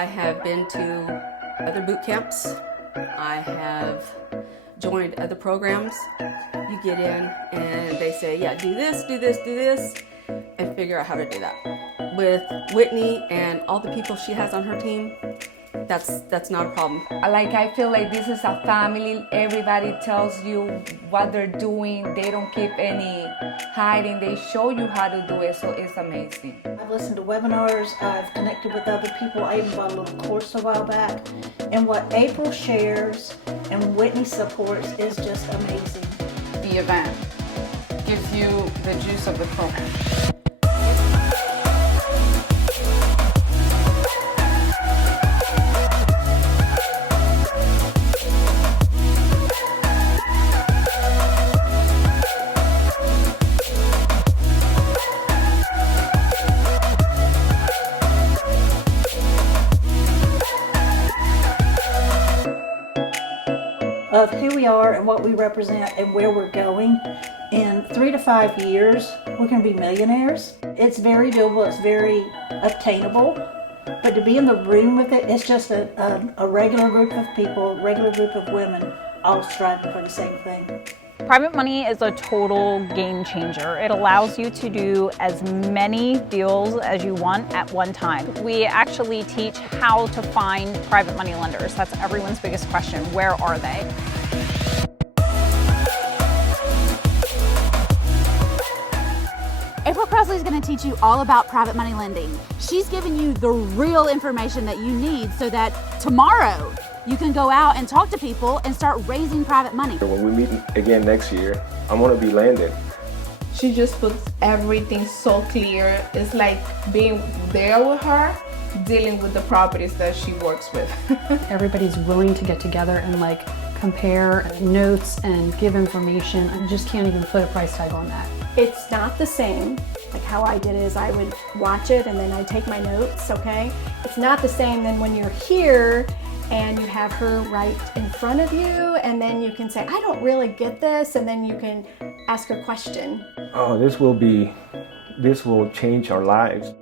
I have been to other boot camps. I have joined other programs. You get in and they say, yeah, do this, do this, do this, and figure out how to do that. With Whitney and all the people she has on her team, that's not a problem. I feel like this is a family. Everybody tells you what they're doing. They don't keep any hiding. They show you how to do it, so it's amazing. I've listened to webinars. I've connected with other people. I even bought a little course a while back. And what April shares and Whitney supports is just amazing. The event gives you the juice of the program. Of who we are and what we represent and where we're going. In 3 to 5 years, we're going to be millionaires. It's very doable, it's very obtainable, but to be in the room with it, it's just a regular group of people, regular group of women, all striving for the same thing. Private money is a total game changer. It allows you to do as many deals as you want at one time. We actually teach how to find private money lenders. That's everyone's biggest question. Where are they? April Crossley is going to teach you all about private money lending. She's giving you the real information that you need so that tomorrow you can go out and talk to people and start raising private money. When we meet again next year, I'm going to be landed. She just puts everything so clear. It's like being there with her, dealing with the properties that she works with. Everybody's willing to get together and compare notes and give information. I just can't even put a price tag on that. It's not the same. Like how I did is I would watch it and then I'd take my notes, okay? It's not the same than when you're here and you have her right in front of you, and then you can say, I don't really get this, and then you can ask a question. Oh, this will change our lives.